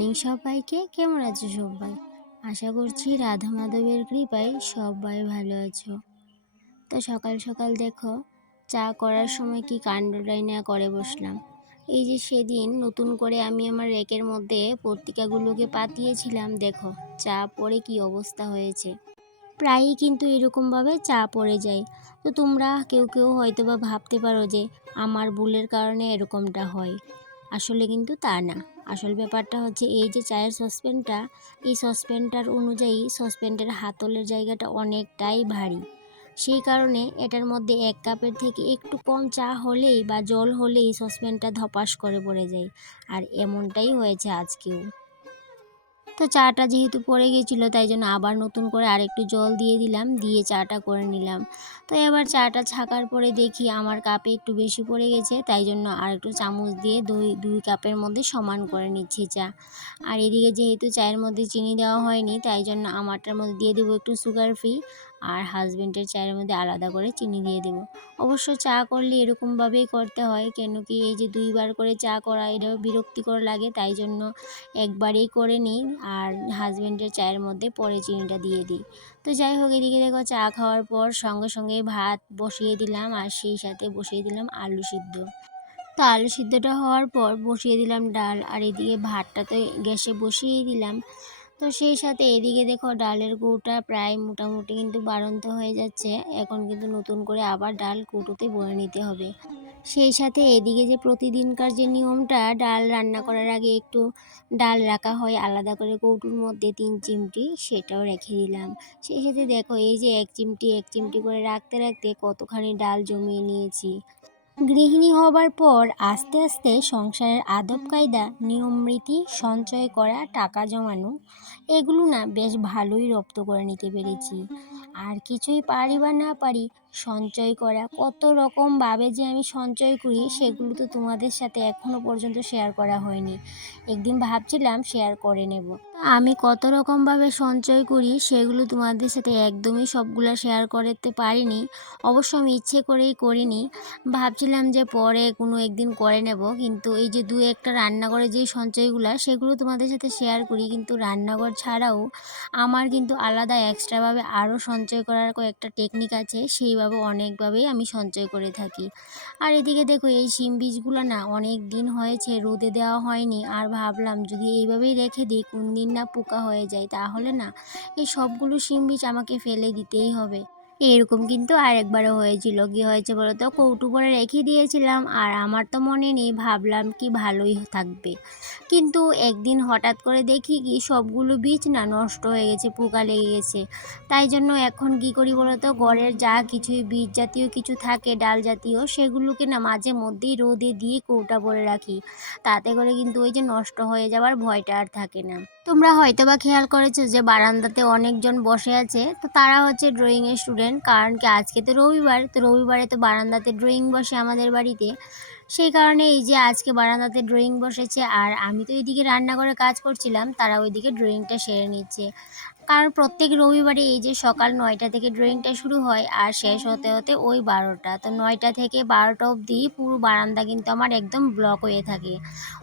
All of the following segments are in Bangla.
মর্নিং সবাইকে, কেমন আছো সবাই? আশা করছি রাধা মাধবের কৃপায় সবাই ভালো আছো। তো সকাল সকাল দেখো, চা করার সময় কি কাণ্ডটাই না করে বসলাম। এই যে সেদিন নতুন করে আমি আমার রেকের মধ্যে পত্রিকাগুলোকে পাতিয়েছিলাম, দেখো, চা পড়ে কি অবস্থা হয়েছে। প্রায়ই কিন্তু এরকমভাবে চা পড়ে যায়। তো তোমরা কেউ কেউ হয়তো বা ভাবতে পারো যে, আমার ভুলের কারণে এরকমটা হয়। আসলে কিন্তু তা না। আসল ব্যাপারটা হচ্ছে এই যে চায়ের সসপ্যানটা, এই সসপ্যানটার অনুযায়ী সসপ্যানটার হাতলের জায়গাটা অনেকটাই ভারী। সেই কারণে এটার মধ্যে এক কাপের থেকে একটু কম চা হলেই বা জল হলেই সসপ্যানটা ধপাস করে পড়ে যায়। আর এমনটাই হয়েছে আজকেও। তো চাটা যেহেতু পড়ে গিয়েছিল তাই জন্য আবার নতুন করে আরেকটু জল দিয়ে দিলাম, দিয়ে চাটা করে নিলাম। তো এবার চাটা ছাকার পরে দেখি আমার কাপে একটু বেশি পড়ে গেছে, তাই জন্য আর একটু চামচ দিয়ে দুই দুই কাপের মধ্যে সমান করে নিচ্ছি চা। আর এদিকে যেহেতু চায়ের মধ্যে চিনি দেওয়া হয়নি, তাই জন্য আমারটার মধ্যে দিয়ে দেবো একটু সুগার ফ্রি আর হাজব্যান্ডের চায়ের মধ্যে আলাদা করে চিনি দিয়ে দেবো। অবশ্য চা করলে এরকমভাবেই করতে হয়, কেন কি এই যে দুইবার করে চা করা এটাও বিরক্তিকর লাগে, তাই জন্য একবারেই করে নিই আর হাজব্যান্ডের চায়ের মধ্যে পরে চিনিটা দিয়ে দিই। তো যাই হোক, এদিকে দেখো চা খাওয়ার পর সঙ্গে সঙ্গে ভাত বসিয়ে দিলাম আর সেই সাথে বসিয়ে দিলাম আলু সিদ্ধ। তো আলু সিদ্ধটা হওয়ার পর বসিয়ে দিলাম ডাল আর এদিকে ভাতটা তো গ্যাসে বসিয়েই দিলাম। তো সেই সাথে এদিকে দেখো ডালের কৌটা প্রায় মোটামুটি কিন্তু বাড়ন্ত হয়ে যাচ্ছে। এখন কিন্তু নতুন করে আবার ডাল কৌটোতে বয়ে নিতে হবে। সেই সাথে এদিকে যে প্রতিদিনকার যে নিয়মটা, ডাল রান্না করার আগে একটু ডাল রাখা হয়, আলাদা করে কৌটোর মধ্যে তিন চিমটি সেটাও রেখে দিলাম। সেই সাথে দেখো এই যে এক চিমটি এক চিমটি করে রাখতে রাখতে কতখানি ডাল জমিয়ে নিয়েছি। গৃহিণী হবার পর আস্তে আস্তে সংসারের আদব কায়দা নিয়মরীতি সঞ্চয় করা টাকা জমানো এগুলো না বেশ ভালোই রপ্ত করে নিতে পেরেছি। আর কিছুই পারি বা না পারি, সঞ্চয় করা কত রকমভাবে যে আমি সঞ্চয় করি, সেগুলো তো তোমাদের সাথে এখনও পর্যন্ত শেয়ার করা হয়নি। একদিন ভাবছিলাম শেয়ার করে নেব। আমি কত রকমভাবে সঞ্চয় করি, সেগুলো তোমাদের সাথে একদমই সবগুলো শেয়ার করতে পারিনি। অবশ্য আমি ইচ্ছে করেই করিনি। ভাবছিলাম যে পরে কোনো একদিন করে নেব, কিন্তু এই যে দু একটা রান্নাঘরে যেই সঞ্চয়গুলো, সেগুলো তোমাদের সাথে শেয়ার করি, কিন্তু রান্নাঘর ছাড়াও আমার কিন্তু আলাদা এক্সট্রাভাবে আরও সঞ্চয় করার কয়েকটা টেকনিক আছে, সেইভাবে অনেকভাবেই আমি সঞ্চয় করে থাকি। আর এদিকে দেখো, এই শিম বীজগুলো না অনেক দিন হয়েছে, রোদে দেওয়া হয়নি। আর ভাবলাম যদি এইভাবেই রেখে দিই কোন দিন না পোকা হয়ে যায়, তাহলে না এই সবগুলো শিম বীজ আমাকে ফেলে দিতেই হবে। এরকম কিন্তু আরেকবারও হয়েছিল। কি হয়েছে বলো তো কৌটু করে রেখে দিয়েছিলাম আর আমার তো মনে নেই, ভাবলাম কি ভালোই থাকবে। কিন্তু একদিন হঠাৎ করে দেখি কি সবগুলো বীজ না নষ্ট হয়ে গেছে, পোকা লেগে গেছে। তাই জন্য এখন কি করি বলো তো ঘরের যা কিছুই বীজ জাতীয় কিছু থাকে, ডাল জাতীয়, সেগুলোকে না মাঝে মধ্যেই রোদে দিয়ে কৌটা ভরে রাখি। তাতে করে কিন্তু ওই যে নষ্ট হয়ে যাওয়ার ভয়টা আর থাকে না। তোমরা হয়তো বা খেয়াল করেছ যে বারান্দাতে অনেকজন বসে আছে, তো তারা হচ্ছে ড্রয়িংয়ের স্টুডেন্ট কারণ কি আজকে তো রবিবার, তো রবিবারে তো বারান্দাতে ড্রয়িং বসে আমাদের বাড়িতে। সেই কারণে এই যে আজকে বারান্দাতে ড্রয়িং বসেছে, আর আমি তো এইদিকে রান্নাঘরে কাজ করছিলাম, তারা ওইদিকে ড্রয়িংটা সেরে নিচ্ছে। কারণ প্রত্যেক রবিবারে এই যে সকাল নয়টা থেকে ড্রয়িংটা শুরু হয়, আর শেষ হতে হতে ওই বারোটা। তো নয়টা থেকে বারোটা অবধি পুরো বারান্দা কিন্তু আমার একদম ব্লক হয়ে থাকে।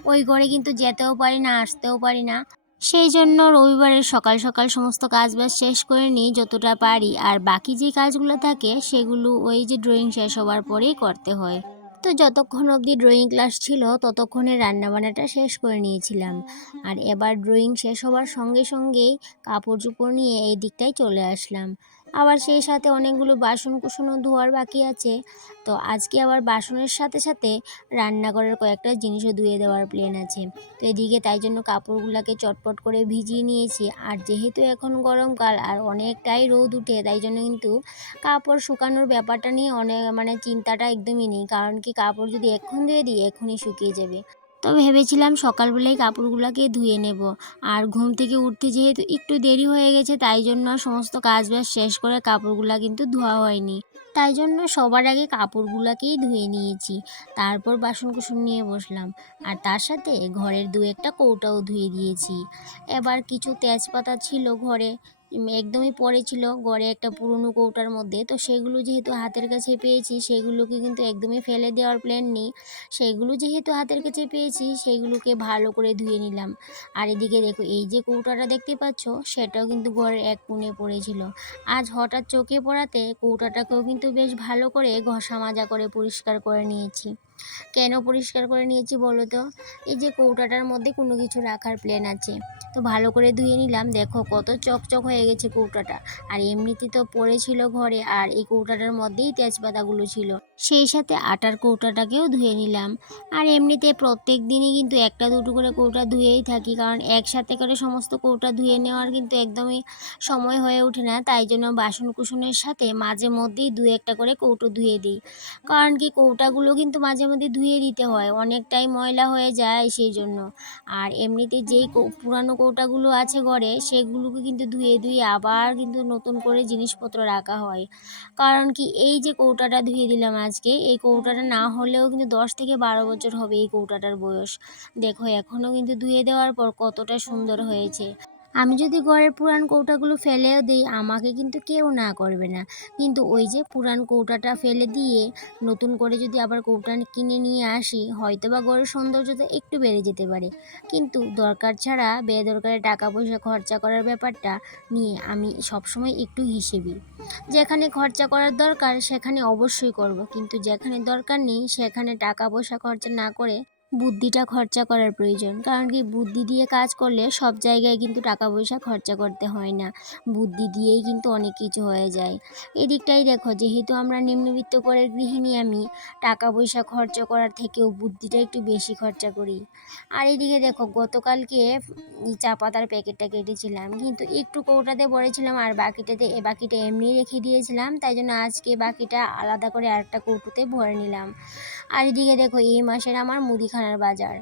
ওই ঘরে কিন্তু যেতেও পারি না, আসতেও পারি না। সেই জন্য রবিবারের সকাল সকাল সমস্ত কাজ বাজ শেষ করে নিই যতটা পারি। আর বাকি যে কাজগুলো থাকে, সেগুলো ওই যে ড্রয়িং শেষ হওয়ার পরেই করতে হয়। তো যতক্ষণ অবধি ড্রয়িং ক্লাস ছিল, ততক্ষণে রান্নাবান্নাটা শেষ করে নিয়েছিলাম। আর এবার ড্রয়িং শেষ হওয়ার সঙ্গে সঙ্গেই কাপড় চোপড় নিয়ে এই দিকটাই চলে আসলাম। আবার সেই সাথে অনেকগুলো বাসন কুসনও ধোয়ার বাকি আছে। তো আজকে আবার বাসনের সাথে সাথে রান্নাঘরের কয়েকটা জিনিসও ধুয়ে দেওয়ার প্ল্যান আছে। তো এদিকে তাই জন্য কাপড়গুলোকে চটপট করে ভিজিয়ে নিয়েছি। আর যেহেতু এখন গরমকাল আর অনেকটাই রোদ উঠে, তাই জন্য কিন্তু কাপড় শুকানোর ব্যাপারটা নিয়ে অনেক মানে চিন্তাটা একদমই নেই। কারণ কি কাপড় যদি এক্ষুন ধুয়ে দিই এক্ষুনি শুকিয়ে যাবে। তো ভেবেছিলাম সকালবেলায় কাপড়গুলোকে ধুয়ে নেব। আর ঘুম থেকে উঠতে যেহেতু একটু দেরি হয়ে গেছে, তাই জন্য সমস্ত কাজ বাজ শেষ করে কাপড়গুলো কিন্তু ধোয়া হয়নি। তাই জন্য সবার আগে কাপড়গুলোকেই ধুয়ে নিয়েছি। তারপর বাসন কুসন নিয়ে বসলাম। আর তার সাথে ঘরের দু একটা কৌটাও ধুয়ে দিয়েছি। এবার কিছু তেজপাতা ছিল ঘরে। একদমই পড়েছিল গড়ে একটা পুরনো কৌটার মধ্যে। তো সেগুলো যেহেতু হাতের কাছে পেয়েছি, সেগুলোকে কিন্তু একদমই ফেলে দেওয়ার প্ল্যান নেই। সেগুলো যেহেতু হাতের কাছে পেয়েছি, সেগুলোকে ভালো করে ধুয়ে নিলাম। আর এদিকে দেখো, এই যে কৌটাটা দেখতে পাচ্ছ, সেটাও কিন্তু ঘরের এক কোণে পড়েছিল। আজ হঠাৎ চোখে পড়াতে কৌটাটাকেও কিন্তু বেশ ভালো করে ঘষা মাজা করে পরিষ্কার করে নিয়েছি। কেন পরিষ্কার করে নিয়েছি বলো তো? এই যে কৌটাটার মধ্যে কোনো কিছু রাখার প্ল্যান আছে। তো ভালো করে ধুয়ে নিলাম। দেখো কত চকচক হয়ে গেছে কৌটাটা। আর এমনিতে তো পড়েছিল ঘরে আর এই কৌটাটার মধ্যেই তেজপাতাগুলো ছিল। সেই সাথে আটার কৌটাটাকেও ধুয়ে নিলাম। আর এমনিতে প্রত্যেক দিনই কিন্তু একটা দুটো করে কৌটা ধুয়েই থাকি। কারণ একসাথে করে সমস্ত কৌটা ধুয়ে নেওয়ার কিন্তু একদমই সময় হয়ে ওঠে না। তাই জন্য বাসন কুসনের সাথে মাঝে মধ্যেই দু একটা করে কৌটো ধুয়ে দিই। কারণ কি কৌটাগুলো কিন্তু মাঝে মধ্যে ধুয়ে দিতে হয়। অনেকটাই ময়লা হয়ে যায় সেই জন্য। আর এমনিতে যেই পুরানো কৌটাগুলো আছে ঘরে, সেগুলোকে কিন্তু ধুয়ে ধুয়ে আবার কিন্তু নতুন করে জিনিসপত্র রাখা হয়। কারণ কি, এই যে কৌটাটা ধুয়ে দিলাম আজকে, এই কৌটাটা না হলেও কিন্তু দশ থেকে বারো বছর হবে এই কৌটাটার বয়স। দেখো, এখনও কিন্তু ধুয়ে দেওয়ার পর কতটা সুন্দর হয়েছে। আমি যদি ঘরের পুরান কৌটাগুলো ফেলেও দিই, আমাকে কিন্তু কেউ না করবে না। কিন্তু ওই যে পুরান কৌটাটা ফেলে দিয়ে নতুন করে যদি আবার কৌটা কিনে নিয়ে আসি হয়তো বা ঘরের সৌন্দর্যতা একটু বেড়ে যেতে পারে। কিন্তু দরকার ছাড়া বেদরকারে টাকা পয়সা খরচা করার ব্যাপারটা নিয়ে আমি সবসময় একটু হিসেবি। যেখানে খরচা করার দরকার, সেখানে অবশ্যই করব। কিন্তু যেখানে দরকার নেই, সেখানে টাকা পয়সা খরচা না করে বুদ্ধিটা খরচা করার প্রয়োজন। কারণ কি বুদ্ধি দিয়ে কাজ করলে সব জায়গায় কিন্তু টাকা পয়সা খরচা করতে হয় না। বুদ্ধি দিয়েই কিন্তু অনেক কিছু হয়ে যায়। এদিকটাই দেখো, যেহেতু আমরা নিম্নবিত্ত করে গৃহিণী আমি টাকা পয়সা খরচা করার থেকেও বুদ্ধিটা একটু বেশি খরচা করি। আর এদিকে দেখো, গতকালকে চা পাতার প্যাকেটটা কেটেছিলাম। কিন্তু একটু কৌটাতে ভরেছিলাম আর বাকিটাতে, এ বাকিটা এমনি রেখে দিয়েছিলাম। তাই জন্য আজকে বাকিটা আলাদা করে আরেকটা কৌটোতে ভরে নিলাম। আর এদিকে দেখো, এই মাসের আমার মুদিখানার বাজার।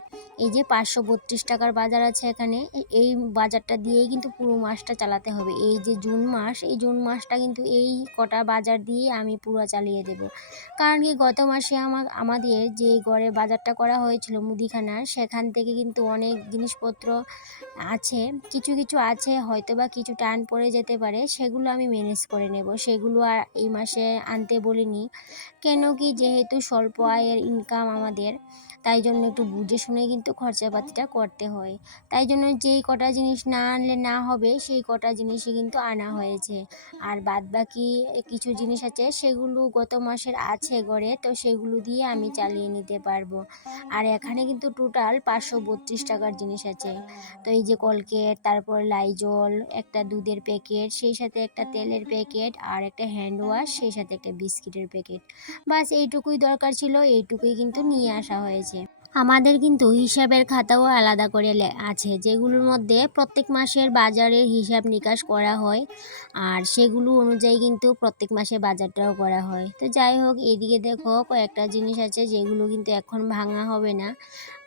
এই যে পাঁচশো বত্রিশ টাকার বাজার আছে এখানে এই বাজারটা দিয়েই কিন্তু পুরো মাসটা চালাতে হবে। এই যে জুন মাস, এই জুন মাসটা কিন্তু এই কটা বাজার দিয়ে আমি পুরো চালিয়ে দেব। কারণ কি গত মাসে আমার আমাদের যে গড়ে বাজারটা করা হয়েছিল মুদিখানার সেখান থেকে কিন্তু অনেক জিনিসপত্র আছে, কিছু কিছু আছে হয়তো বা কিছু টান পড়ে যেতে পারে, সেগুলো আমি ম্যানেজ করে নেব। সেগুলো আর এই মাসে আনতে বলিনি। কেন কি যেহেতু স্বল্প আয়ের ইনকাম আমাদের, তাই জন্য একটু বুঝে শুনে কিন্তু খরচাপাতিটা করতে হয়। তাই জন্য যেই কটা জিনিস না আনলে না হবে, সেই কটা জিনিসই কিন্তু আনা হয়েছে। আর বাদ বাকি কিছু জিনিস আছে, সেগুলো গত মাসের আছে ঘরে তো সেগুলো দিয়ে আমি চালিয়ে নিতে পারব। আর এখানে কিন্তু টোটাল পাঁচশো বত্রিশ টাকার জিনিস আছে। তো এই যে কলকেট তারপর লাইজল একটা দুধের প্যাকেট সেই সাথে একটা তেলের প্যাকেট আর একটা হ্যান্ড ওয়াশ সেই সাথে একটা বিস্কিটের প্যাকেট বাস এইটুকুই দরকার ছিল, এইটুকুই কিন্তু নিয়ে আসা হয়েছে। আমাদের কিন্তু হিসাবের খাতাও আলাদা করে আছে, যেগুলোর মধ্যে প্রত্যেক মাসের বাজারের হিসাব নিকাশ করা হয়, আর সেগুলো অনুযায়ী কিন্তু প্রত্যেক মাসে বাজারটাও করা হয়। তো যাই হোক, এদিকে দেখো কয়েকটা জিনিস আছে যেগুলো কিন্তু এখন ভাঙা হবে না।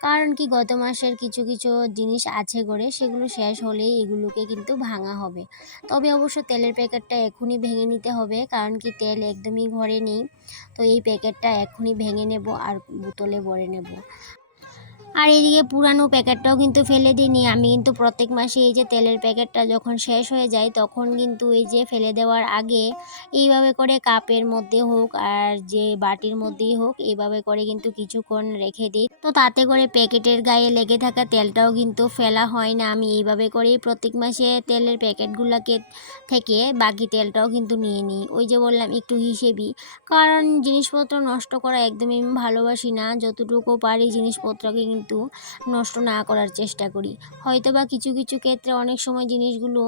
কারণ কি, গত মাসের কিছু কিছু জিনিস আছে করে, সেগুলো শেষ হলেই এগুলোকে কিন্তু ভাঙা হবে। তবে অবশ্য তেলের প্যাকেটটা এখনই ভেঙে নিতে হবে, কারণ কি, তেল একদমই ঘরে নেই। তো এই প্যাকেটটা এখনই ভেঙে নেব আর বোতলে ভরে নেব। আর এদিকে পুরানো প্যাকেটটাও কিন্তু ফেলে দিইনি। আমি কিন্তু প্রত্যেক মাসে এই যে তেলের প্যাকেটটা যখন শেষ হয়ে যায়, তখন কিন্তু এই যে ফেলে দেওয়ার আগে এইভাবে করে কাপের মধ্যে হোক আর যে বাটির মধ্যেই হোক, এইভাবে করে কিন্তু কিছুক্ষণ রেখে দিই। তো তাতে করে প্যাকেটের গায়ে লেগে থাকা তেলটাও কিন্তু ফেলা হয় না। আমি এইভাবে করেই প্রত্যেক মাসে তেলের প্যাকেটগুলোকে থেকে বাকি তেলটাও কিন্তু নিয়ে নিই। ওই যে বললাম, একটু হিসেবই কারণ জিনিসপত্র নষ্ট করা একদমই ভালোবাসি না। যতটুকু পারি জিনিসপত্রকে কিন্তু নষ্ট না করার চেষ্টা করি। হয়তো বা কিছু কিছু ক্ষেত্রে অনেক সময় জিনিসগুলো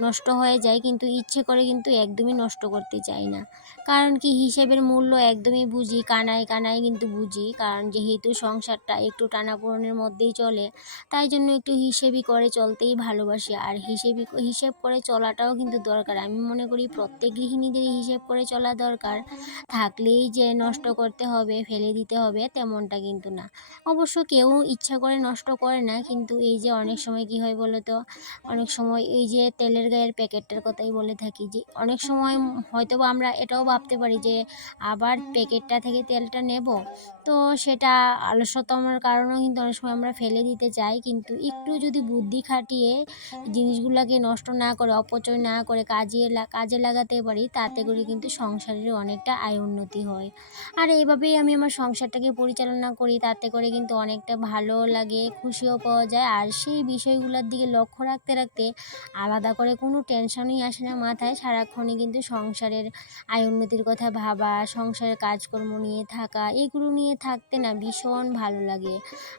নষ্ট হয়ে যায় কিন্তু ইচ্ছে করে কিন্তু একদমই নষ্ট করতে চাই না। কারণ কি হিসেবের মূল্য একদমই বুঝি, কানায় কানায় কিন্তু বুঝি। কারণ যেহেতু সংসারটা একটু টানাপোড়েনের মধ্যেই চলে, তাই জন্য একটু হিসেবই করে চলতেই ভালোবাসি। আর হিসেবই হিসেব করে চলাটাও কিন্তু দরকার। আমি মনে করি প্রত্যেক গৃহিণীদেরই হিসেব করে চলা দরকার। থাকলেই যে নষ্ট করতে হবে, ফেলে দিতে হবে তেমনটা কিন্তু না। অবশ্য কেউ ইচ্ছা করে নষ্ট করে না, কিন্তু এই যে অনেক সময় কি হয় বলো তো অনেক সময় এই যে তেলের গায়ের প্যাকেটটার কথাই বলে থাকি যে, অনেক সময় হয়তো বা আমরা এটাও ভাবতে পারি যে, আবার প্যাকেটটা থেকে তেলটা নেব। তো সেটা আলস্যতমার কারণেও কিন্তু অনেক সময় আমরা ফেলে দিতে চাই, কিন্তু একটু যদি বুদ্ধি খাটিয়ে জিনিসগুলোকে নষ্ট না করে, অপচয় না করে কাজে কাজে লাগাতে পারি, তাতে করে কিন্তু সংসারের অনেকটা আয় উন্নতি হয়। আর এইভাবেই আমি আমার সংসারটাকে পরিচালনা করি, তাতে করে কিন্তু অনেকটা ভালো লাগে, খুশিও পাওয়া যায়। আর সেই বিষয়গুলোর দিকে লক্ষ্য রাখতে রাখতে আলাদা করে কোনো টেনশনই আসে না মাথায়। সারাক্ষণই কিন্তু সংসারের আয় উন্নতির কথা ভাবা সংসারের কাজকর্ম নিয়ে থাকা, এগুলো নিয়ে থাকতে না ভীষণ ভালো লাগে।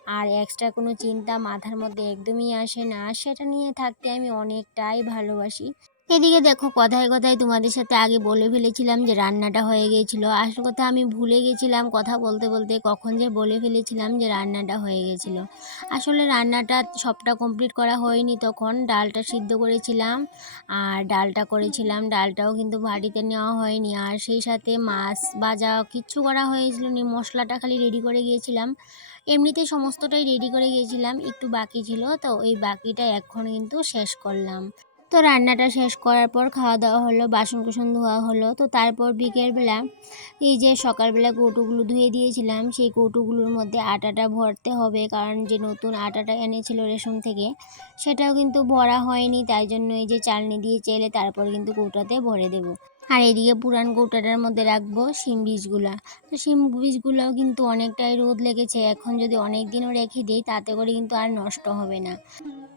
আর এক্সট্রা কোনো চিন্তা মাথার মধ্যে একদমই আসে না। সেটা নিয়ে থাকতে আমি অনেকটাই ভালোবাসি। এদিকে দেখো কথায় কথায় তোমাদের সাথে আগে বলে ফেলেছিলাম যে রান্নাটা হয়ে গিয়েছিল আসল কথা আমি ভুলে গেছিলাম কথা বলতে বলতে কখন যে বলে ফেলেছিলাম যে রান্নাটা হয়ে গেছিল। আসলে রান্নাটা সবটা কমপ্লিট করা হয়নি তখন। ডালটা সিদ্ধ করেছিলাম আর ডালটা করেছিলাম। ডালটাও কিন্তু বাড়িতে নেওয়া হয়নি। আর সেই সাথে মাছ ভাজা কিচ্ছু করা হয়েছিল নি। মশলাটা খালি রেডি করে গিয়েছিলাম। এমনিতে সমস্তটাই রেডি করে গিয়েছিলাম। একটু বাকি ছিল তো ওই বাকিটা এখন কিন্তু শেষ করলাম। তো রান্নাটা শেষ করার পর খাওয়া দাওয়া হলো বাসন কুসন ধোয়া হলো। তো তারপর বিকেলবেলা এই যে সকালবেলা কৌটোগুলো ধুয়ে দিয়েছিলাম, সেই কৌটোগুলোর মধ্যে আটাটা ভরতে হবে, কারণ যে নতুন আটাটা এনেছিল রেশন থেকে, সেটাও কিন্তু ভরা হয়নি। তাই জন্য এই যে চালনি দিয়ে চেলে তারপর কিন্তু কৌটাতে ভরে দেবো। আর এদিকে পুরান কৌটাটার মধ্যে রাখব শিম বীজগুলা। তো শিম বীজগুলোও কিন্তু অনেকটাই রোদ লেগেছে। এখন যদি অনেক দিনও রেখে দিই, তাতে করে কিন্তু আর নষ্ট হবে না।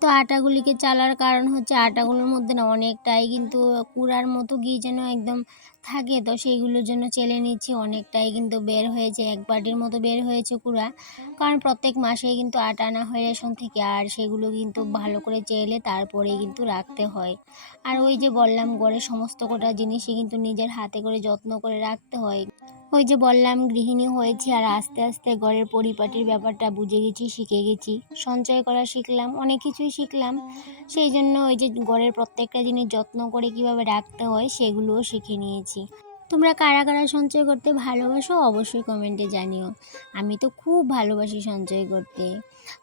তো আটাগুলিকে চালার কারণ হচ্ছে আটাগুলোর মধ্যে না অনেকটাই কিন্তু কুড়ার মতো গিয়ে যেন একদম থাকে। তো সেইগুলোর জন্য চেলে নিচ্ছি, অনেকটাই কিন্তু বের হয়েছে, এক বাটির মতো বের হয়েছে কুড়া। কারণ প্রত্যেক মাসেই কিন্তু আটা আনা হয় রেশন থেকে, আর সেগুলো কিন্তু ভালো করে চেলে তারপরে কিন্তু রাখতে হয়। আর ওই যে বললাম ঘরের সমস্ত কটা জিনিসই কিন্তু নিজের হাতে করে যত্ন করে রাখতে হয়। ওই যে বললাম, গৃহিণী হয়েছি আর আস্তে আস্তে ঘরের পরিপাটির ব্যাপারটা বুঝে গেছি, শিখে গেছি। সঞ্চয় করা শিখলাম, অনেক কিছুই শিখলাম। সেই জন্য ওই যে ঘরের প্রত্যেকটা জিনিস যত্ন করে কীভাবে রাখতে হয়, সেগুলোও শিখে নিয়েছি। তোমরা কারা কারা সঞ্চয় করতে ভালোবাসো অবশ্যই কমেন্টে জানিও। আমি তো খুব ভালোবাসি সঞ্চয় করতে।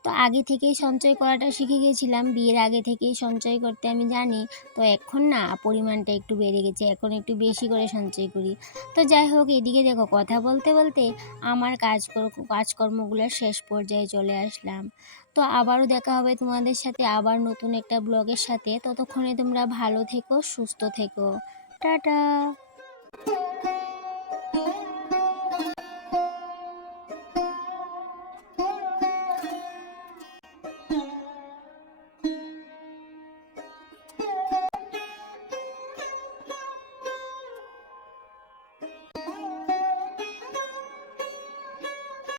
তো আগে থেকেই সঞ্চয় করাটা শিখে গেছিলাম, বিয়ের আগে থেকেই সঞ্চয় করতে আমি জানি। তো এখন না, পরিমাণটা একটু বেড়ে গেছে, এখন একটু বেশি করে সঞ্চয় করি। তো যাই হোক, এদিকে দেখো, কথা বলতে বলতে আমার কাজ কাজকর্মগুলোর শেষ পর্যায়ে চলে আসলাম। তো আবারও দেখা হবে তোমাদের সাথে আবার নতুন একটা ব্লগের সাথে। ততক্ষণে তোমরা ভালো থেকো, সুস্থ থেকো। টাটা!